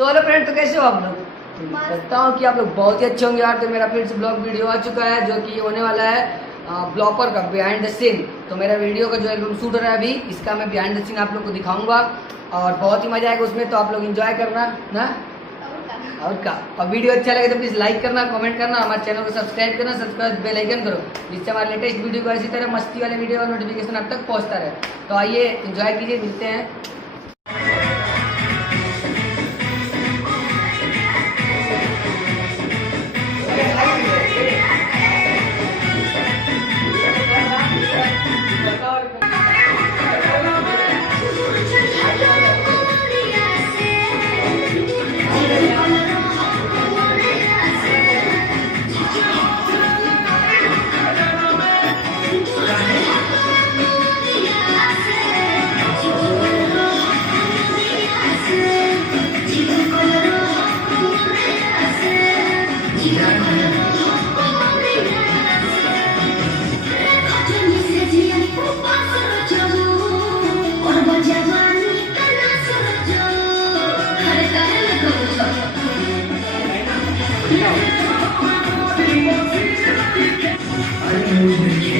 तो hello friend, तो कैसे हो आप लोग? करता हूँ कि आप लोग बहुत ही अच्छे होंगे यार। तो मेरा फिर से ब्लॉग वीडियो आ चुका है जो कि होने वाला है ब्लॉपर का बिहाइंड द सीन। तो मेरा वीडियो का जो एल्बम शूट हो रहा है अभी, इसका मैं बिहाइंड द सीन आप लोग को दिखाऊंगा और बहुत ही मजा आएगा उसमें। तो आप लोग एंजॉय करना ना। और का और वीडियो अच्छा लगे तो प्लीज लाइक करना, कमेंट करना, हमारे चैनल को सब्सक्राइब करना, सब्सक्राइब बेल आइकन करो जिससे हमारे लेटेस्ट वीडियो को इसी तरह मस्ती वाले वीडियो का नोटिफिकेशन आप तक पहुंचता रहे। तो आइए एंजॉय कीजिए, मिलते हैं। I